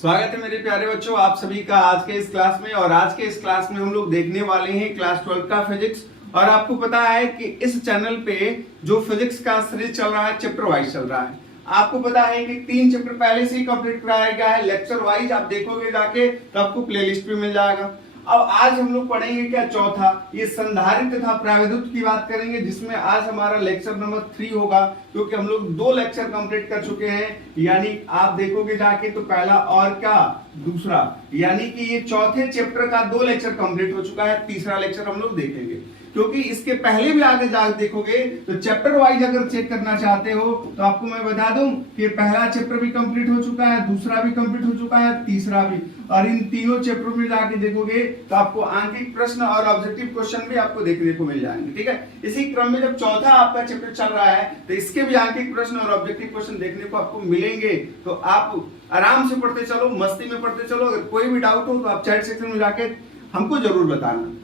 स्वागत है मेरे प्यारे बच्चों आप सभी का आज के इस क्लास में। और आज के इस क्लास में हम लोग देखने वाले हैं क्लास 12 का फिजिक्स। और आपको पता है कि इस चैनल पे जो फिजिक्स का सीरीज चल रहा है चैप्टर वाइज चल रहा है। आपको पता है कि 3 चैप्टर पहले से ही कंप्लीट कराया गया है लेक्चर वाइज। आप देखोगे जाके तो आपको प्लेलिस्ट भी मिल जाएगा। अब आज हम लोग पढ़ेंगे क्या चौथा, ये संधारित्र तथा प्रावैद्युत की बात करेंगे, जिसमें आज हमारा लेक्चर नंबर 3 होगा, क्योंकि हम लोग 2 लेक्चर कंप्लीट कर चुके हैं। यानी आप देखोगे जाके तो पहला और क्या दूसरा, यानी कि ये चौथे चैप्टर का 2 लेक्चर कंप्लीट हो चुका है। तीसरा लेक्चर हम लोग देखेंगे, क्योंकि इसके पहले भी आगे जाकर देखोगे तो चैप्टर वाइज अगर चेक करना चाहते हो तो आपको मैं बता दूं कि पहला चैप्टर भी कंप्लीट हो चुका है, दूसरा भी कंप्लीट हो चुका है, तीसरा भी। और इन तीनों चैप्टर में जाके देखोगे तो आपको आंकिक प्रश्न और ऑब्जेक्टिव क्वेश्चन भी आपको देखने को मिल जाएंगे। ठीक है, इसी क्रम में जब चौथा आपका चैप्टर चल रहा है तो इसके भी आंकिक प्रश्न और ऑब्जेक्टिव क्वेश्चन देखने को आपको मिलेंगे। तो आप आराम से पढ़ते चलो, मस्ती में पढ़ते चलो। अगर कोई भी डाउट हो तो आप चैट सेक्शन में जाके हमको जरूर बताना।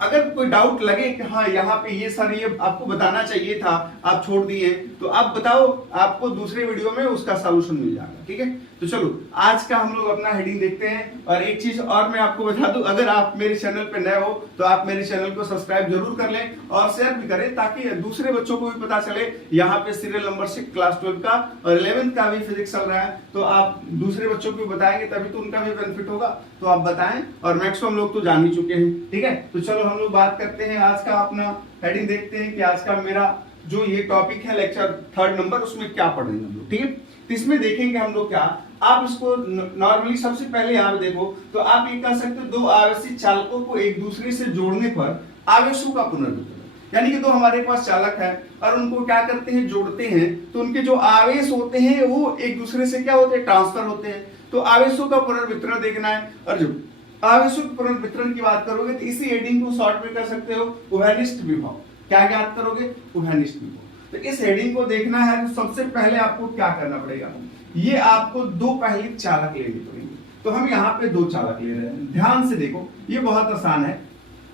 अगर कोई डाउट लगे कि हाँ यहाँ पे ये सर ये आपको बताना चाहिए था, आप छोड़ दिए, तो आप बताओ, आपको दूसरे वीडियो में उसका सॉल्यूशन मिल जाएगा। ठीक है, तो चलो आज का हम लोग अपना हेडिंग देखते हैं। और एक चीज और मैं आपको बता दूं, अगर आप मेरे चैनल पे नए हो तो आप मेरे चैनल को सब्सक्राइब जरूर कर लें और शेयर भी करें, ताकि दूसरे बच्चों को भी पता चले यहाँ पे सीरियल नंबर 6 क्लास 12 का और 11th का भी फिजिक्स चल रहा है। तो आप दूसरे बच्चों को भी बताएंगे तभी तो उनका भी बेनिफिट होगा। तो आप बताएं, और मैक्सिमम लोग तो जान ही चुके हैं। ठीक है, तो चलो हम लोग बात करते हैं आज का अपना हेडिंग देखते हैं कि आज का मेरा जो ये टॉपिक है लेक्चर 3rd नंबर, उसमें क्या पढ़ेंगे हम लोग। ठीक है, तो इसमें देखेंगे हम लोग क्या, आप इसको नॉर्मली सबसे पहले आप देखो तो आप ये कह सकते हो 2 आवेशित चालकों को एक दूसरे से जोड़ने पर आवेशों का पुनर्वितरण। यानी कि 2 हमारे पास चालक है और उनको क्या करते हैं, जोड़ते हैं, तो उनके जो आवेश होते हैं वो एक दूसरे से क्या होते हैं, ट्रांसफर होते हैं। तो आवेशों का पुनर्वितरण देखना है। और जो आवेशों के पुनर्वितरण की बात करोगे तो इसी हेडिंग को शॉर्ट में कर सकते हो उभयनिष्ठ विभव। क्या ज्ञात करोगे, उभयनिष्ठ विभव। तो इस हेडिंग को देखना है तो सबसे पहले आपको क्या करना पड़ेगा, ये आपको 2 पहले चालक लेने पड़ेंगे। तो हम यहाँ पे 2 चालक ले रहे हैं, ध्यान से देखो, ये बहुत आसान है।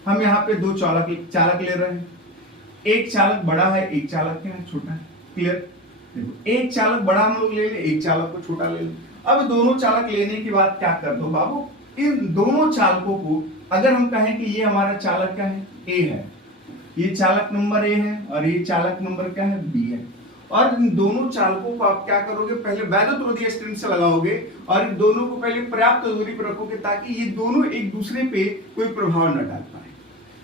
हम यहाँ पे 2 चालक ले रहे हैं। एक चालक बड़ा है, एक चालक क्या है, छोटा है। क्लियर, देखो एक चालक बड़ा हम लोग ले लें, एक चालक को छोटा ले लें। अब दोनों चालक लेने के बाद क्या कर दो बाबू, इन दोनों चालकों को अगर हम कहें कि ये हमारा चालक क्या है, ए है, ये चालक नंबर ए है और ये चालक नंबर क्या है, बी है। और इन दोनों चालकों को आप क्या करोगे, पहले वैद्युत रोधीय स्ट्रिंग से लगाओगे और इन दोनों को पहले पर्याप्त दूरी पर रखोगे, ताकि ये दोनों एक दूसरे पे कोई प्रभाव न डाल पाए।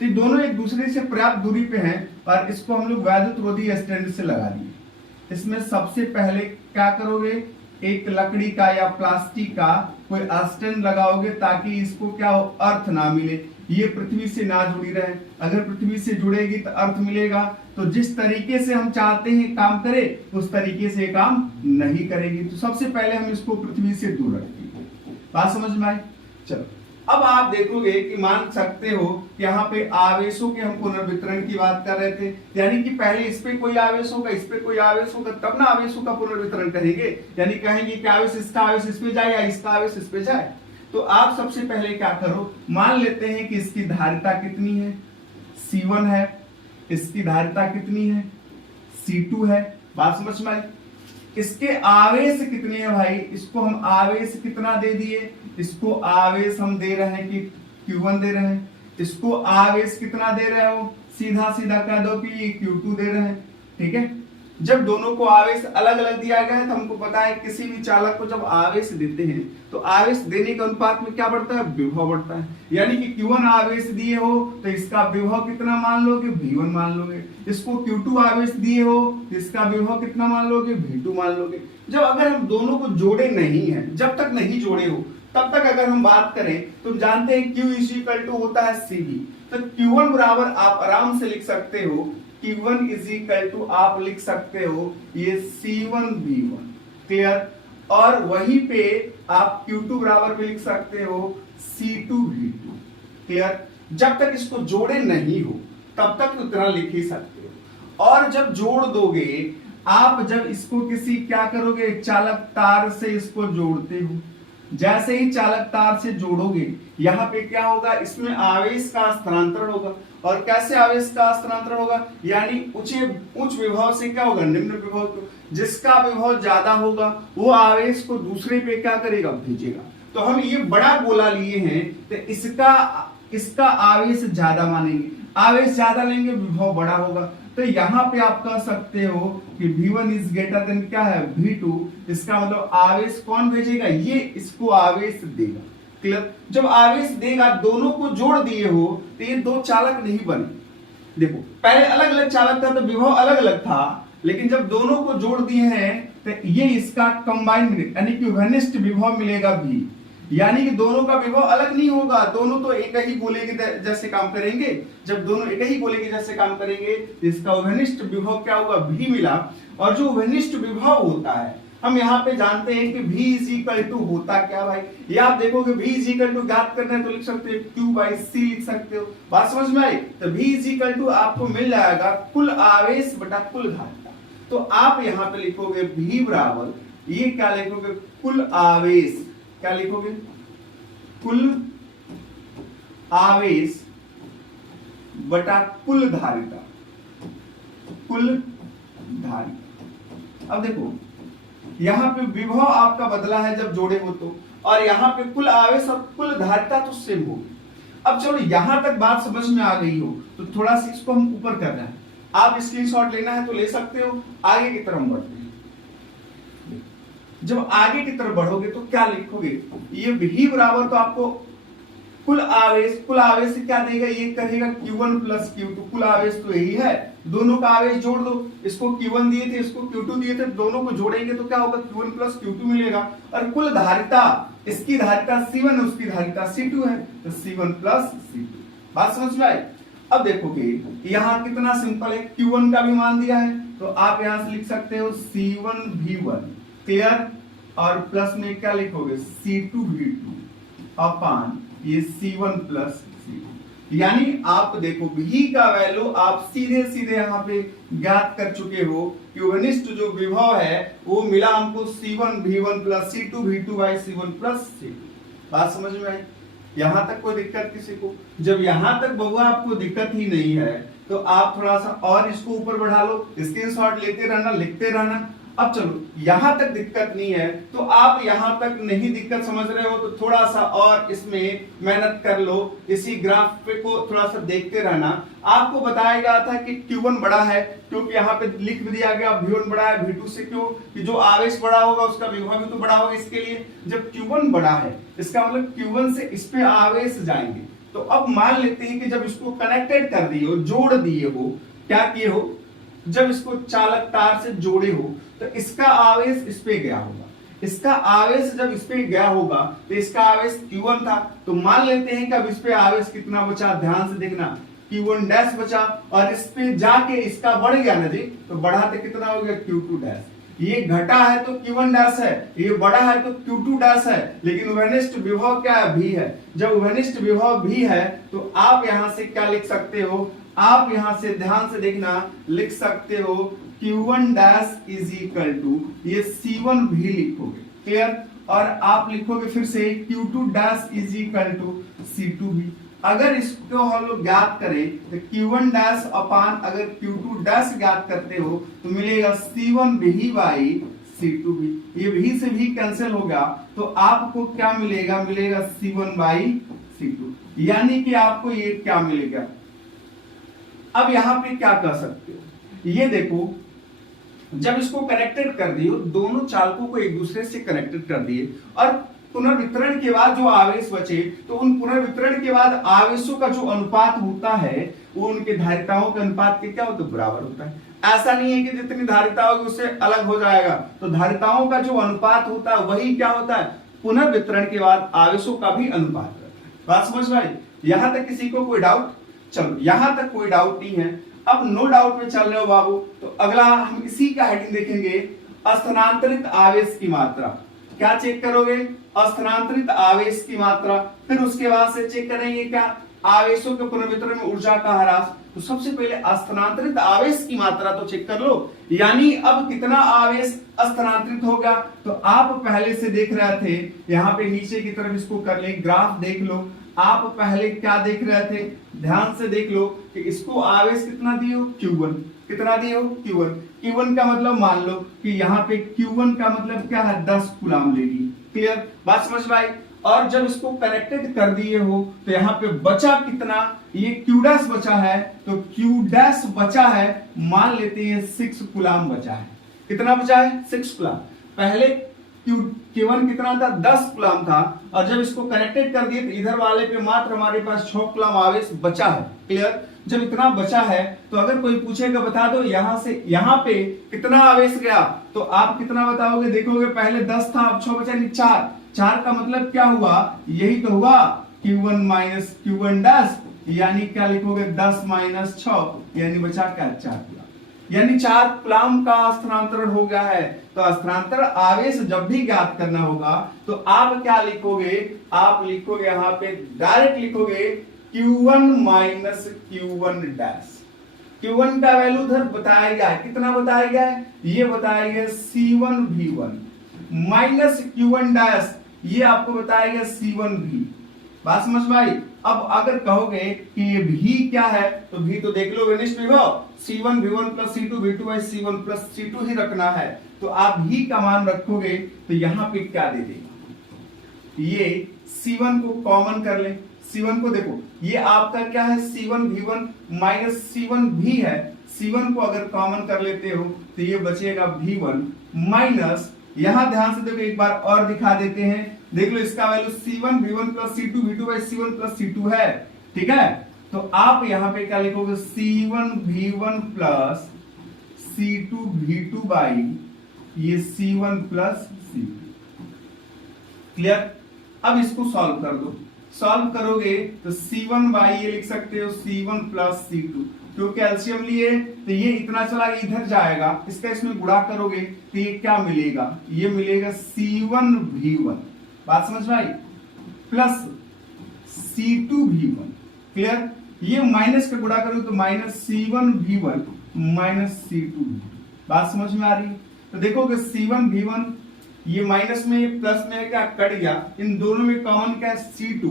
तो दोनों एक दूसरे से पर्याप्त दूरी पे हैं और इसको हम लोग वैद्युत रोधीय स्ट्रिंग से लगा दिए। इसमें सबसे पहले क्या करोगे, एक लकड़ी का या प्लास्टिक का कोई स्टैंड लगाओगे, ताकि इसको क्या हो, अर्थ ना मिले, ये पृथ्वी से ना जुड़ी रहे। अगर पृथ्वी से जुड़ेगी तो अर्थ मिलेगा। तो जिस तरीके से हम चाहते हैं काम करे उस तरीके से काम नहीं करेगी। तो सबसे पहले हम इसको पृथ्वी से दूर रखेंगे। बात समझ में आई? चलो अब आप देखोगे कि मान सकते हो कि यहाँ पे आवेशों के हम पुनर्वितरण की बात कर रहे थे, यानी कि पहले इस पे कोई आवेश होगा, इस पे कोई आवेश होगा, तब ना आवेशों का पुनर्वितरण करेंगे। यानी कहेंगे कि आवेश इसका आवेश इस पे जाए या इसका आवेश इस पे जाए। तो आप सबसे पहले क्या करो, मान लेते हैं कि इसकी धारिता कितनी है, C1 है, इसकी धारिता कितनी है, C2 है। बात समझ में आई? इसके आवेश कितने हैं भाई, इसको हम आवेश कितना दे दिए, इसको आवेश हम दे रहे हैं कि Q1 दे रहे हैं। इसको आवेश कितना दे रहे हो, सीधा सीधा कह दो कि Q2 दे रहे हैं। ठीक है, जब दोनों को आवेश अलग अलग दिया गया है तो हमको पता है किसी भी चालक को जब आवेश देते हैं तो आवेश देने के अनुपात में क्या बढ़ता है, विभव बढ़ता है। यानी कि Q1 आवेश दिए हो तो इसका विभव कितना मान लोगे, V1 मान लोगे। इसको Q2 आवेश दिए हो तो इसका विभव कितना मान लोगे, V2 मान लोगे। जब अगर हम दोनों को जोड़े नहीं है, जब तक नहीं जोड़े हो तब तक अगर हम बात करें तो जानते हैं Q इक्वल टू होता है CV। तो Q1 बराबर आप आराम से लिख सकते हो, Q1 इज इक्वल टू आप लिख सकते हो ये C1 V1। क्लियर, और वहीं पे आप Q2 बराबर भी लिख सकते हो C2 V2। क्लियर, जब तक इसको जोड़े नहीं हो तब तक उतना लिख ही सकते हो। और जब जोड़ दोगे आप, जब इसको किसी क्या करोगे, चालक तार से इसको जोड़ते हो, जैसे ही चालक तार से जोड़ोगे यहाँ पे क्या होगा, इसमें आवेश का स्थानांतरण होगा। और कैसे आवेश का स्थानांतरण होगा, यानी उच्च विभव से क्या होगा, निम्न विभव को। जिसका विभव ज्यादा होगा वो आवेश को दूसरे पे क्या करेगा, भेजेगा। तो हम ये बड़ा गोला लिए हैं तो इसका आवेश ज्यादा मानेंगे, आवेश ज्यादा लेंगे विभव बड़ा होगा। तो यहाँ पे आप कह सकते हो कि V1 इज ग्रेटर देन क्या है, V2। इसका मतलब आवेश कौन भेजेगा, ये इसको आवेश देगा। क्लियर। जब आवेश देगा, दोनों को जोड़ दिए हो तो ये दो चालक नहीं बने। देखो पहले अलग अलग चालक था तो विभव अलग अलग था, लेकिन जब दोनों को जोड़ दिए हैं तो ये इसका कंबाइंड यानी कि घनिष्ठ विभव मिलेगा V। यानी कि दोनों का विभव अलग नहीं होगा, दोनों तो एक ही गोले के जैसे काम करेंगे। जब दोनों एक ही गोले के जैसे काम करेंगे तो इसका घनिष्ठ विभव क्या होगा, V मिला। और जो घनिष्ठ विभव होता है हम यहाँ पे जानते हैं कि V इज इक्वल टू होता क्या भाई, ये आप देखोगे V इज इक्वल टू ज्ञात करना है तो लिख सकते हो Q बाई C लिख सकते हो। बात समझ में आई। तो V इज इक्वल टू आपको मिल जाएगा कुल आवेश बटा कुल धारिता। तो आप यहाँ पे लिखोगे V बराबर, ये क्या लिखोगे, कुल आवेश, क्या लिखोगे, कुल आवेश बटा कुल धारिता, कुल धारिता। अब देखो यहां पे विभव आपका बदला है जब जोड़े हो तो, और यहां पे कुल आवेश और कुल धारिता तो सेम होगी। अब चलो यहां तक बात समझ में आ गई हो तो थोड़ा सा इसको हम ऊपर करना है। आप स्क्रीनशॉट लेना है तो ले सकते हो। आगे की तरफ बढ़ते हैं। जब आगे की तरफ बढ़ोगे तो क्या लिखोगे, ये V बराबर तो आपको कुल आवेश से क्या देगा, ये करेगा Q1 प्लस Q2। कुल आवेश तो यही है, दोनों का आवेश जोड़ दो। इसको Q1 दिए थे, इसको Q2 दिए थे, दोनों को जोड़ेंगे तो क्या होगा, Q1 प्लस Q2 मिलेगा। और कुल धारिता, इसकी धारिता C1 है, उसकी धारिता C2 है, तो C1 प्लस C2। बात समझ में आई। अब देखोगे यहाँ कितना सिंपल है, Q1 का भी मान दिया है तो आप यहां से लिख सकते हो C1 V1। क्लियर। और प्लस में क्या लिखोगे, C2 V2 अपान ये C1 प्लस C2। यानी आप देखो V का वैल्यू आप सीधे सीधे यहाँ पे ज्ञात कर चुके हो कि घनिष्ठ जो विभव है वो मिला हमको C1 V1 plus C2 V2 by C1 plus C2। बात समझ में आई। यहां तक कोई दिक्कत किसी को? जब यहां तक बबुआ आपको दिक्कत ही नहीं है तो आप थोड़ा सा और इसको ऊपर बढ़ा लो, स्क्रीनशॉट लेते रहना, लिखते रहना। अब चलो यहां तक दिक्कत नहीं है तो आप यहां तक नहीं दिक्कत समझ रहे हो तो थोड़ा सा और इसमें मेहनत कर लो, इसी ग्राफ पे को थोड़ा सा देखते रहना। आपको बताया गया था कि Q1 बड़ा है क्योंकि यहाँ पे लिख भी दिया गया V1 बड़ा है V2 से, क्यों कि जो आवेश बड़ा होगा उसका विभव भी तो बड़ा होगा। इसके लिए जब Q1 बड़ा है इसका मतलब Q1 से इस पे आवेश जाएंगे। तो अब मान लेते हैं कि जब इसको कनेक्टेड कर दिए हो, जोड़ दिए हो, क्या किए हो, जब इसको चालक तार से जोड़े हो तो इसका आवेश इस पे गया होगा। इसका आवेश जब इस पे गया होगा तो इसका आवेश Q1 था, तो मान लेते हैं कि अब इस पे आवेश कितना बचा, ध्यान से देखना, Q1 डैश बचा। और इस पे जाके इसका बढ़ गया ना जी, तो बढ़ा तो कितना हो गया, Q2 डैश। ये घटा है तो Q1 डैश है, ये बड़ा है तो Q2 डैश है, लेकिन घनिष्ठ विभव क्या है, V है। जब घनिष्ठ विभव V है तो आप यहां से क्या लिख सकते हो, आप यहां से ध्यान से देखना, लिख सकते हो Q1 dash is equal to ये C1 भी लिखोगे। क्लियर। और आप लिखोगे फिर से Q2 dash is equal to C2 भी। अगर इसको हम लोग ज्ञात करें तो Q1 डैश अपान अगर Q2 डैश ज्ञात करते हो तो मिलेगा C1 भी बाई C2 भी। ये भी से भी कैंसिल हो गया तो आपको क्या मिलेगा, मिलेगा C1 बाई C2। यानी कि आपको ये क्या मिलेगा। अब यहां पे क्या कर सकते हो, ये देखो जब इसको कनेक्टेड कर दिए, दोनों चालकों को एक दूसरे से कनेक्टेड कर दिए और पुनर्वितरण के बाद जो आवेश बचे तो उन पुनर्वितरण के बाद आवेशों का जो अनुपात होता है वो उनके धारिताओं के अनुपात के क्या होता है, बराबर होता है। ऐसा नहीं है कि जितनी धारिता होगी उससे अलग हो जाएगा, तो धारिताओं का जो अनुपात होता है वही क्या होता है, पुनर्वितरण के बाद आवेशों का भी अनुपात रहता है। बात समझ में आई। यहां तक किसी को कोई डाउट? चलो यहां तक कोई डाउट नहीं है। अब नो डाउट में चल रहे हो बाबू, तो अगला हम इसी का हेडिंग देखेंगे, स्थानांतरित आवेश की मात्रा। क्या चेक करोगे, स्थानांतरित आवेश की मात्रा। फिर उसके बाद से चेक करेंगे क्या, आवेशों के पुनर्वितरण में ऊर्जा का ह्रास। तो सबसे पहले स्थानांतरित आवेश की मात्रा तो चेक कर लो, यानी अब कितना आवेश स्थानांतरित होगा। तो आप पहले से देख रहे थे, यहाँ पे नीचे की तरफ इसको कर ले, ग्राफ देख लो। आप पहले क्या देख रहे थे, ध्यान से देख लो कि इसको आवेश कितना दियो, Q1। कितना दियो, Q1। Q1 का मतलब मान लो कि यहाँ पे Q1 का मतलब क्या है, 10 कूलाम लेगी। क्लियर, बात समझ में आई। और जब इसको कनेक्टेड कर दिए हो तो यहाँ पे बचा कितना, ये Q डैश बचा है, तो Q डैश बचा है, मान लेते हैं 6 कूलाम बचा है। कितना बचा है, 6 कूलाम। पहले Q1 कितना था, 10 कूलाम था, और जब इसको कनेक्टेड कर दिए तो इधर वाले पे मात्र हमारे पास 6 कूलाम आवेश बचा है। क्लियर, जब इतना बचा है तो अगर कोई पूछेगा बता दो यहां से यहां पे कितना आवेश गया, तो आप कितना बताओगे, देखोगे पहले 10 था, अब 6 बचा, नहीं 4। 4 का मतलब क्या हुआ, यही तो हुआ Q1 माइनस Q1 डैश, यानी क्या लिखोगे, 10 माइनस 6, यानी बचा क्या, 4 कूलाम, यानी 4 कूलाम का स्थानांतरण हो गया है। तो स्थानांतरण आवेश जब भी ज्ञात करना होगा तो आप क्या लिखोगे, आप लिखोगे यहाँ पे डायरेक्ट लिखोगे Q1 minus Q1 dash. Q1 का वैल्यू उधर बताया गया है, कितना बताया गया है, ये बताया गया C1 V1 minus Q1 dash, ये आपको बताया गया C1 V। बात समझ में आई। अब अगर कहोगे कि ये V क्या है, तो V तो देख लो विनिष्ट विभव, C1 V1 plus C2 V2 by C1 plus C2 ही रखना है। तो आप V का मान रखोगे तो यहाँ पे क्या दे देगा, ये C1 को कॉमन कर ले। C1 को देखो, ये आपका क्या है, C1 V1 minus C1 V है। C1 को अगर कॉमन कर लेते हो तो ये बचेगा V1 माइनस, यहां ध्यान से देखो, एक बार और दिखा देते हैं, देख लो इसका value C1 V1 plus C2 V2 by C1 plus C2 है। ठीक है, तो आप यहां पे क्या लिखोगे, C1 V1 plus C2 V2 by ये C1 प्लस C2। क्लियर, अब इसको सॉल्व कर दो। सॉल्व करोगे तो C1 बाई ये लिख सकते हो C1 प्लस C2, क्योंकि एलसीएम लिए तो ये इतना चला इधर जाएगा, इसका इसमें गुणा करोगे तो ये क्या मिलेगा, ये मिलेगा C1 V1, बात समझ में आई, प्लस C2 V1। क्लियर, ये माइनस का गुणा करोगे तो minus C1 V1 minus C2 V2, बात समझ में आ रही है। तो देखोगे C1 V1 ये माइनस में प्लस में क्या कट गया, इन दोनों में कॉमन क्या है, C2।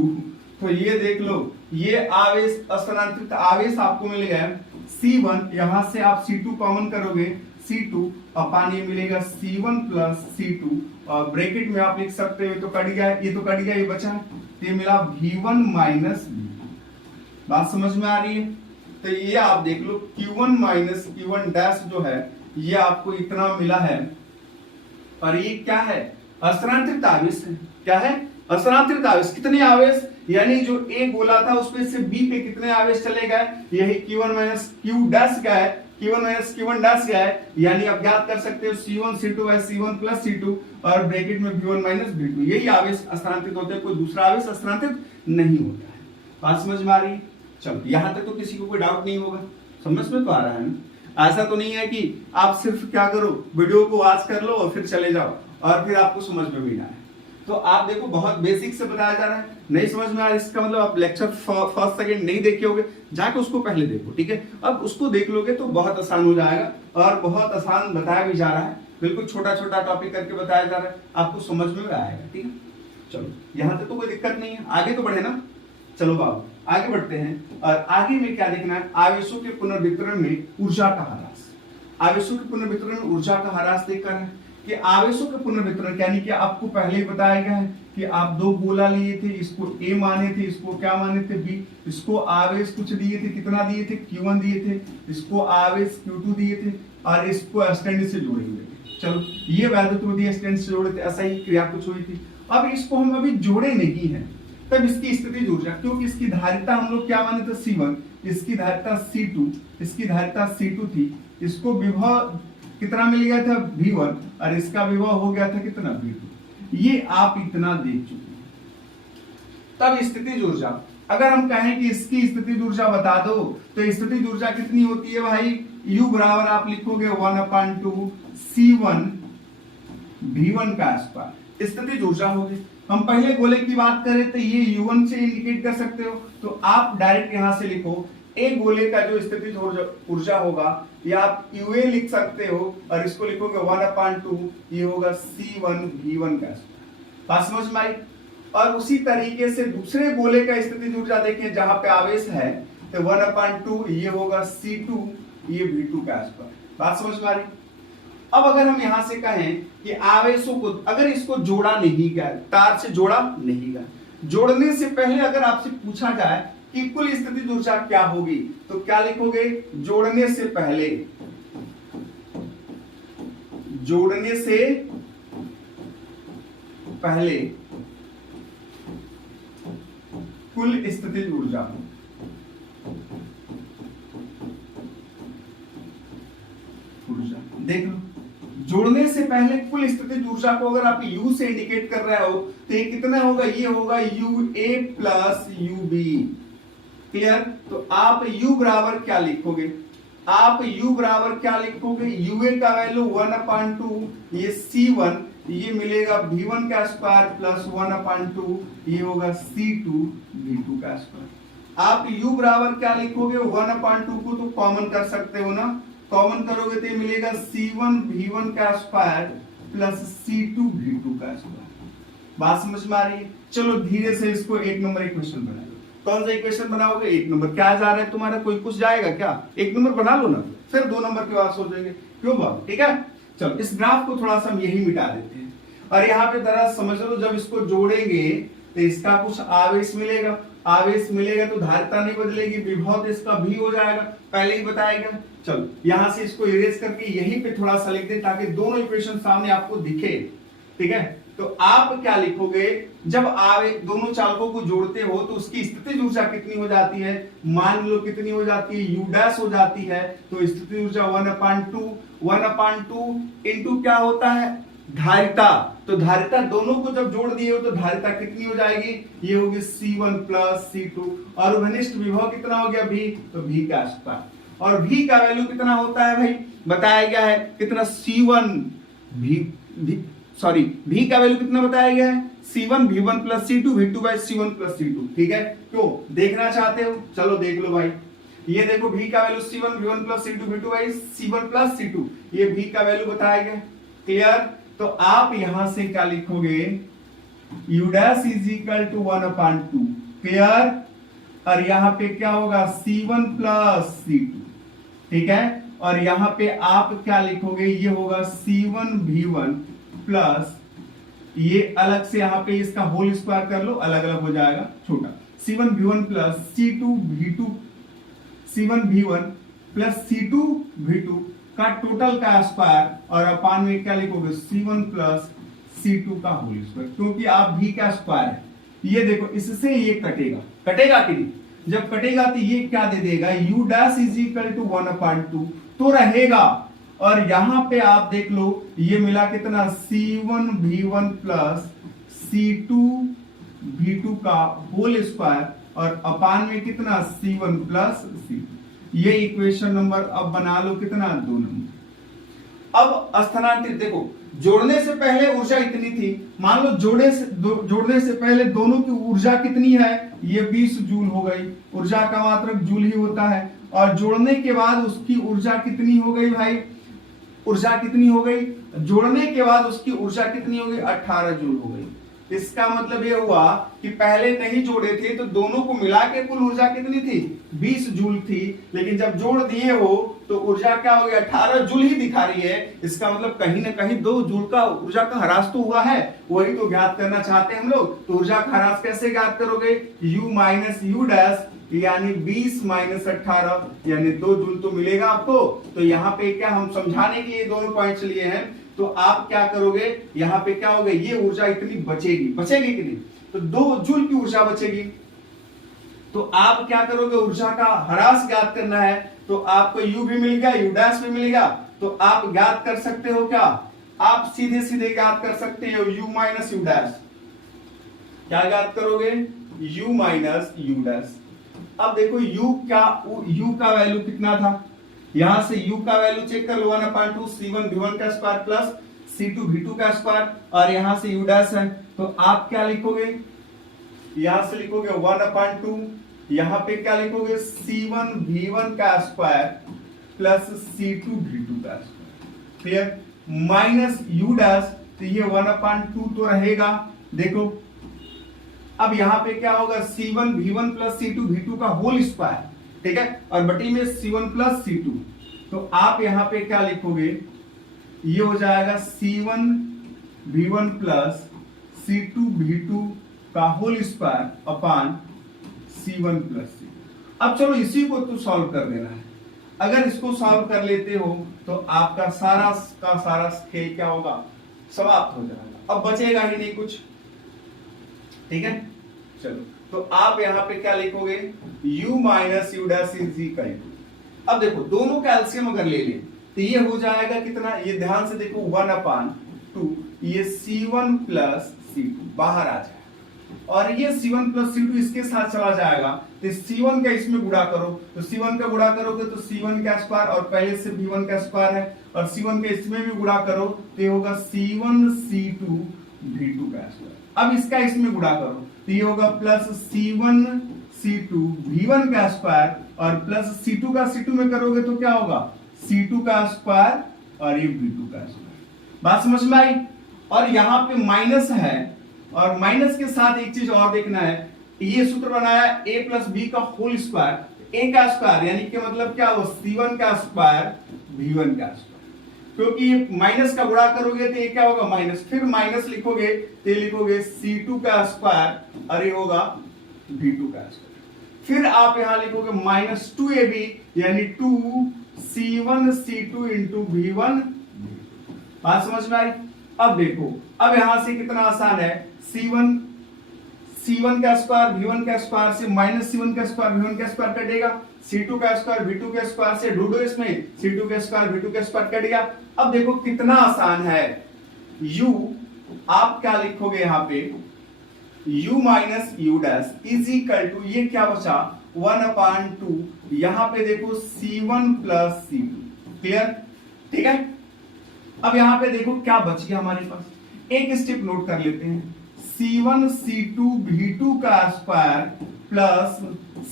तो ये देख लो, ये आवेश स्थानांतरित आवेश आपको मिल गया C1, यहां से आप C2 कॉमन करोगे C2 अपान ये मिलेगा C1 प्लस C2, और ब्रैकेट में आप लिख सकते हो, तो कट गया, ये तो कट गया, ये बचा, तो ये मिला V1 माइनस V2। बात समझ में आ रही है। तो ये आप देख लो Q1 माइनस Q1 डैश जो है ये आपको इतना मिला है, और ये क्या है, स्थानांतरित आवेश है। क्या है, स्थानांतरित आवेश। कितने आवेश, यानी जो A गोला था उसमें से B पे कितने आवेश चले गए, यही Q1 माइनस Q डैश गया है, Q1 माइनस Q1 डैश गया है, यानी आप ज्ञात कर सकते हो C1 C2 by C1 plus C2 और ब्रैकेट में V1 माइनस V2, यही आवेश स्थानांतरित होते हैं, कोई दूसरा आवेश स्थानांतरित नहीं होता है। बात समझ में आ रही है। चलो यहां तक तो किसी को कोई डाउट नहीं होगा, समझ में तो आ रहा है ना। ऐसा तो नहीं है कि आप सिर्फ क्या करो, वीडियो को वॉच कर लो और फिर चले जाओ और फिर आपको समझ में भी ना आए। तो आप देखो बहुत बेसिक से बताया जा रहा है, नहीं समझ में आ रहा है इसका मतलब आप लेक्चर फर्स्ट सेकंड नहीं देखे होगे, जाके उसको पहले देखो। ठीक है, अब उसको देख लोगे तो बहुत आसान हो जाएगा, और बहुत आसान बताया भी जा रहा है, बिल्कुल छोटा छोटा टॉपिक करके बताया जा रहा है, आपको समझ में आएगा। ठीक है, चलो यहाँ तक तो कोई दिक्कत नहीं है, आगे तो बढ़े ना। चलो बाबू आगे बढ़ते हैं, और आगे में क्या देखना है, आवेशों के पुनर्वितरण में ऊर्जा का ह्रास। आवेशों के पुनर्वितरण में ऊर्जा का ह्रास देखकर है कि आवेशों के पुनर्वितरण, यानी कि आपको पहले ही बताया गया है कि आप दो गोला लिए थे, इसको A माने थे, इसको क्या माने थे B, इसको आवेश कुछ दिए थे, कितना दिए थे Q1 दिए थे, इसको आवेश Q2 दिए थे, और इसको स्टैंड से जोड़े हुए थे। चलो ये वैल्यू तो दिया, स्टैंड से जोड़े थे, ऐसा ही क्रिया कुछ हुई थी। अब इसको हम अभी जोड़े नहीं है, तब इसकी स्थिति ऊर्जा, क्योंकि इसकी धारिता हम लोग क्या माने थे C1, इसकी धारिता C2, इसकी धारिता C2 थी, इसको विभव कितना मिल गया था V1, और इसका विभव हो गया था कितना V2। ये आप इतना देख चुके हैं। तब स्थितिज ऊर्जा, अगर हम कहें कि इसकी स्थितिज ऊर्जा बता दो, तो स्थितिज ऊर्जा कितनी होती है भाई, U बराबर आप लिखोगे 1/2 C1 V1 का स्क्वायर। स्थितिज ऊर्जा होगी। हम पहले गोले की बात करें तो ये U1 से इंडिकेट कर सकते हो, तो आप डायरेक्ट यहां से लिखो एक गोले का जो स्थितिज ऊर्जा होगा या आप UA लिख सकते हो और इसको लिखोगे 1/2, ये होगा C1V1 का। बात समझ में आई। और उसी तरीके से दूसरे गोले का स्थितिज ऊर्जा देखिए जहां पे आवेश है, तो 1/2 ये होगा C2, ये V2 का। बात समझ में आ रही। अब अगर हम यहां से कहें कि आवेशों को अगर इसको जोड़ा नहीं गया, तार से जोड़ा नहीं गया, जोड़ने से पहले अगर आपसे पूछा जाए कि कुल स्थितिज ऊर्जा क्या होगी, तो क्या लिखोगे? जोड़ने से पहले, जोड़ने से पहले कुल स्थितिज ऊर्जा। देख लो, जोड़ने से पहले कुल स्थितिज ऊर्जा को अगर आप U से इंडिकेट कर रहे हो तो ये कितना होगा? ये होगा UA प्लस UB। क्लियर? तो आप U बराबर क्या लिखोगे? आप U बराबर क्या लिखोगे? UA का वैल्यू 1/2, ये C1, ये मिलेगा V1 का स्क्वायर प्लस 1/2, ये होगा C2 V2 का स्क्वायर। आप U बराबर क्या लिखोगे? 1/2 को तो कॉमन कर सकते हो ना, कॉमन करोगे तो ये मिलेगा C1 V1 का स्क्वायर प्लस C2 V2 का स्क्वायर। बात समझ में आ रही है? चलो धीरे से इसको एक नंबर इक्वेशन बना लो। कौन सा इक्वेशन बनाओगे? एक नंबर। क्या जा रहा है तुम्हारा? कोई कुछ जाएगा क्या? एक नंबर बना लो ना, फिर 2 नंबर के बाद सोचेंगे। क्यों बात? ठीक है, चलो इस ग्राफ को थोड़ा सा हम यही मिटा देते हैं और यहाँ पे जरा समझ लो, जब इसको जोड़ेंगे तो इसका कुछ आवेश मिलेगा, आवेश मिलेगा तो धारिता नहीं बदलेगी, विभव तो इसका भी हो जाएगा, पहले ही बताया गया। चलो यहां से इसको इरेज करके यहीं पे थोड़ा सा लिख दे ताकि दोनों इक्वेशन सामने आपको दिखे। ठीक है, तो आप क्या लिखोगे? जब दोनों चालकों को जोड़ते हो तो उसकी स्थितिज ऊर्जा कितनी हो जाती है? मान लो कितनी हो जाती है? U डैश हो जाती है। तो स्थितिज ऊर्जा 1/2 इंटू क्या होता है? धारिता। तो धारिता दोनों को जब जोड़ दिए हो तो धारिता कितनी हो जाएगी? ये होगी C1 प्लस C2। और घनिष्ठ विभव कितना हो गया? V, तो V का स्क्वायर। और V का वैल्यू कितना होता है भाई? बताया गया है कितना? C1 V का वैल्यू कितना बताया गया है? C1 V1 plus C2 V2 by C1 plus C2। ठीक है, क्यों देखना चाहते हो? चलो देख लो भाई, ये देखो V का value C1 V1 plus C2 V2 by C1 plus C2, ये V का वैल्यू बताया गया। क्लियर? तो आप यहां से क्या लिखोगे? U dash is equal to 1/2। Clear? और यहां पे क्या होगा? C1 plus C2। ठीक है, और यहां पे आप क्या लिखोगे? ये होगा C1 V1 प्लस, ये अलग से यहां पे इसका होल स्क्वायर कर लो, अलग अलग हो जाएगा छोटा। C1 V1 plus C2 V2, C1 V1 plus C2 V2 का टोटल का स्क्वायर, और अपान में क्या लिखोगे? C1 प्लस C2 का होल स्क्वायर, क्योंकि आप V का स्क्वायर है। ये देखो, इससे ये कटेगा, कटेगा कि नहीं? जब कटेगा तो ये क्या दे देगा? U dash is equal to 1/2 तो रहेगा। और यहां पे आप देख लो, ये मिला कितना? C1 V1 plus C2 V2 का होल स्क्वायर, और अपान में कितना? C1 plus C2। ये इक्वेशन नंबर अब बना लो कितना? 2 नंबर। अब स्थानांतरित देखो, जोड़ने से पहले ऊर्जा इतनी थी, मान लो जोड़ने से पहले दोनों की ऊर्जा कितनी है? ये 20 जूल हो गई। ऊर्जा का मात्रक जूल ही होता है। और जोड़ने के बाद उसकी ऊर्जा कितनी हो गई भाई? ऊर्जा कितनी हो गई? जोड़ने के बाद उसकी ऊर्जा कितनी हो गई? 18 जूल हो गई। इसका मतलब ये हुआ कि पहले नहीं जोड़े थे तो दोनों को मिला के कुल ऊर्जा कितनी थी? 20 जूल थी, लेकिन जब जोड़ दिए हो तो ऊर्जा क्या हो गया? 18 जूल ही दिखा रही है। इसका मतलब कहीं ना कहीं 2 जूल का ऊर्जा का ह्रास तो हुआ है, वही तो ज्ञात करना चाहते हैं हम लोग। तो ऊर्जा का ह्रास कैसे ज्ञात करोगे? U माइनस U डैश, यानी 20 माइनस 18, यानी 2 जूल तो मिलेगा आपको। तो यहाँ पे क्या हम समझाने के लिए दोनों पॉइंट्स लिए हैं, तो आप क्या करोगे? यहाँ पे क्या होगा? ये ऊर्जा इतनी बचेगी, बचेगी कि नहीं? तो 2 जूल की ऊर्जा बचेगी। तो आप क्या करोगे? ऊर्जा का ह्रास ज्ञात करना है, तो आपको U भी मिल गया, U डैश भी मिल गया। तो आप ज्ञात कर सकते हो क्या? आप सीधे सीधे ज्ञात कर सकते हो U माइनस U डैश। क्या ज्ञात करोगे? U minus U dash. अब देखो U का वैल्यू कितना था? यहां से U का वैल्यू चेक कर लो, 1/2 C1 V1 का स्क्वायर प्लस C2V2 का स्क्वायर और यहां से U डैश है, तो आप क्या लिखोगे, यहां से लिखोगे 1/2, यहां पे क्या लिखोगे C1V1 का स्क्वायर प्लस C2V2 का square, clear, minus U dash, तो ये 1/2 तो रहेगा। देखो अब यहां पे क्या होगा C1V1 प्लस C2V2 का होल स्क्वायर, ठीक है, और बटी में C1 प्लस C2, तो आप यहां पे क्या लिखोगे, ये हो जाएगा C1V1 प्लस C2V2 का whole square upon C1 plus C। अब चलो इसी को तो सॉल्व कर देना है। अगर इसको सॉल्व कर लेते हो तो आपका सारा का सारा खेल क्या होगा, समाप्त हो जाएगा, अब बचेगा ही नहीं कुछ, ठीक है। चलो तो आप यहां पे क्या लिखोगे, u minus U dash is equal to, अब देखो दोनों का एलसीएम अगर ले लें तो ये हो जाएगा कितना, ये ध्यान से देखो 1/2, ये C1 प्लस C2 बाहर आ जाएगा और ये C1 प्लस C2 इसके साथ चला जाएगा, तो C1 का इसमें गुणा करो, तो C1 का गुणा करोगे तो C1 का स्क्वायर और पहले से V1 का स्क्वायर है, और C1 के इसमें भी गुणा करो तो ये होगा C1 C2 V2 का स्क्वायर। अब इसका इसमें गुणा करो तो ये होगा प्लस C1 C2 V1 का स्क्वायर और प्लस C2 का C2 में करोगे तो क्या होगा C2 का स्क्वायर और ये V2 का स्क्वायर। बात समझ में आई। और यहाँ पे माइनस है और माइनस के साथ एक चीज और देखना है, ये सूत्र बनाया a प्लस बी का होल स्क्वायर, a का स्क्वायर यानी कि मतलब क्या हो C1 का स्क्वायर V1 का स्क्वायर, क्योंकि माइनस का गुणा करोगे तो ये क्या होगा माइनस, फिर माइनस लिखोगे तो ये लिखोगे C2 का स्क्वायर और ये होगा V2 का स्क्वायर, फिर आप यहां लिखोगे माइनस 2ab यानी 2C1 C2 इंटू V1। बात समझ में आई। अब देखो अब यहां से कितना आसान है, C1 का स्क्वायर V1 का स्क्वायर से माइनस C1 का स्क्वायर V1 का स्क्वायर कटेगा, C2 का स्क्वायर V2 के स्क्वायर से ढूंढो इसमें C2 का स्क्वायर V2 का स्क्वायर कट गया। अब देखो कितना आसान है, u आप क्या लिखोगे यहाँ पे u minus u dash is equal to, ये क्या बचा 1/2, यहाँ पे देखो C1 प्लस C2, क्लियर, ठीक है। अब यहाँ पे देखो क्या बच गया हमारे पास, एक स्टेप नोट कर लेते हैं, C1 C2 V2 का square plus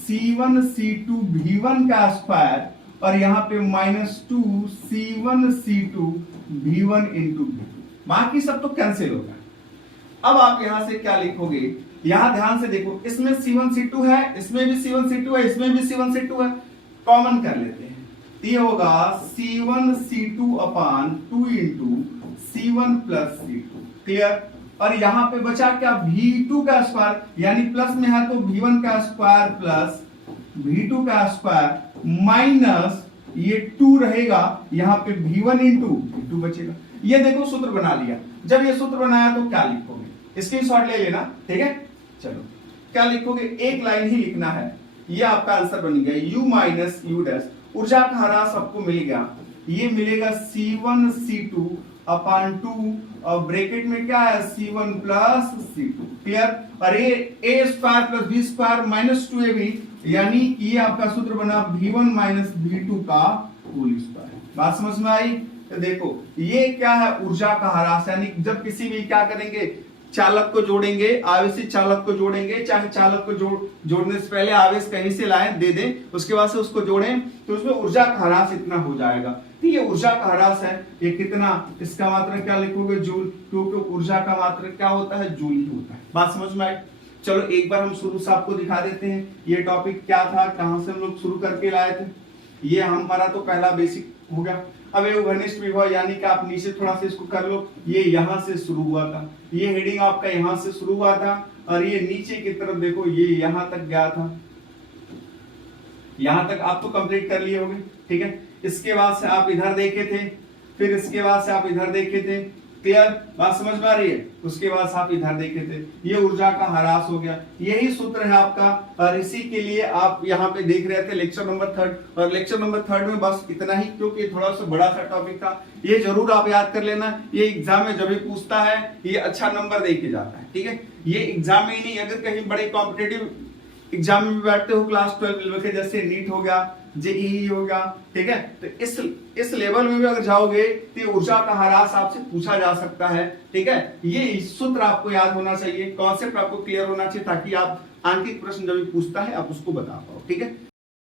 C1 C2 V1 का स्क्वायर और यहाँ पे minus 2 C1 C2 V1 into V2, बाकी सब तो कैंसिल होगा। अब आप यहां से क्या लिखोगे, यहां ध्यान से देखो इसमें C1 C2 है, इसमें भी C1 C2 है, इसमें भी C1 C2 है, कॉमन कर लेते हैं, ये होगा C1 C2 अपान 2 into C1 plus C2, clear. और यहां पे बचा क्या V2 का स्क्वायर यानी प्लस में है तो V1 का स्क्वायर प्लस V2 का स्क्वायर माइनस ये 2 रहेगा, यहाँ पे V1 इंटू V2 बचेगा। ये देखो सूत्र बना लिया, जब ये सूत्र बनाया तो क्या लिखोगे, स्क्रीनशॉट ले लेना, ठीक है। चलो क्या लिखोगे, एक लाइन ही लिखना है, ये आपका आंसर बन गया u माइनस यू डैश, ऊर्जा का ह्रास आपको मिल गया, ये मिलेगा C1 C2 अपान 2 और ब्रैकेट में क्या है C1 प्लस C2, क्लियर। और ये a square plus b square minus 2ab यानी कि ये आपका सूत्र बना V1 माइनस V2 का होल स्क्वायर। बात समझ में आई। तो देखो ये क्या है ऊर्जा का ह्रास, यानी जब किसी भी क्या करेंगे चालक को जोड़ेंगे, आवेशी चालक को जोड़ेंगे, चाहे चालक को जोड़ने से पहले आवेश कहीं से लाएं दे दें, उसके बाद से उसको जोड़ें तो उसमें ऊर्जा का ह्रास इतना हो जाएगा। तो ये ऊर्जा का ह्रास है, ये कितना, इसका मात्रक क्या लिखोगे जूल, क्योंकि ऊर्जा का मात्रक क्या होता है जूल ही होता है। बात समझ में आई। चलो एक बार हम शुरू से आपको दिखा देते हैं ये टॉपिक क्या था, कहां से हम लोग शुरू करके लाए थे। ये हमारा तो पहला बेसिक हो गया। अब ये घनिष्ठ विभव यानी कि आप नीचे थोड़ा सा इसको कर लो, ये यहां से शुरू हुआ था, ये हेडिंग आपका यहां से शुरू हुआ था और ये नीचे की तरफ देखो ये यहां तक गया था, यहां तक आप तो कंप्लीट कर लिए होंगे, ठीक है। इसके बाद से आप इधर देखे थे, फिर इसके बाद से आप इधर देखे थे, क्लियर, बात समझ में आ रही है। उसके बाद से आप इधर देखे थे, ये ऊर्जा का ह्रास हो गया, यही सूत्र है आपका। और इसी के लिए आप यहाँ पे देख रहे थे लेक्चर नंबर 3 और लेक्चर नंबर 3 में बस इतना ही, क्योंकि थोड़ा सा बड़ा सा टॉपिक था। ये जरूर आप याद कर लेना, ये एग्जाम में जब भी पूछता है ये अच्छा नंबर दे के जाता है, ठीक है। ये एग्जाम में ही नहीं, अगर कहीं बड़े कॉम्पिटेटिव एग्जाम में भी बैठते हो क्लास 12 के, जैसे नीट हो गया, जेईई होगा, ठीक है। तो इस लेवल में भी अगर जाओगे तो ऊर्जा का ह्रास आपसे पूछा जा सकता है, ठीक है। ये सूत्र आपको याद होना चाहिए, कॉन्सेप्ट आपको क्लियर होना चाहिए, ताकि आप आंतरिक प्रश्न जब भी पूछता है आप उसको बता पाओ, ठीक है।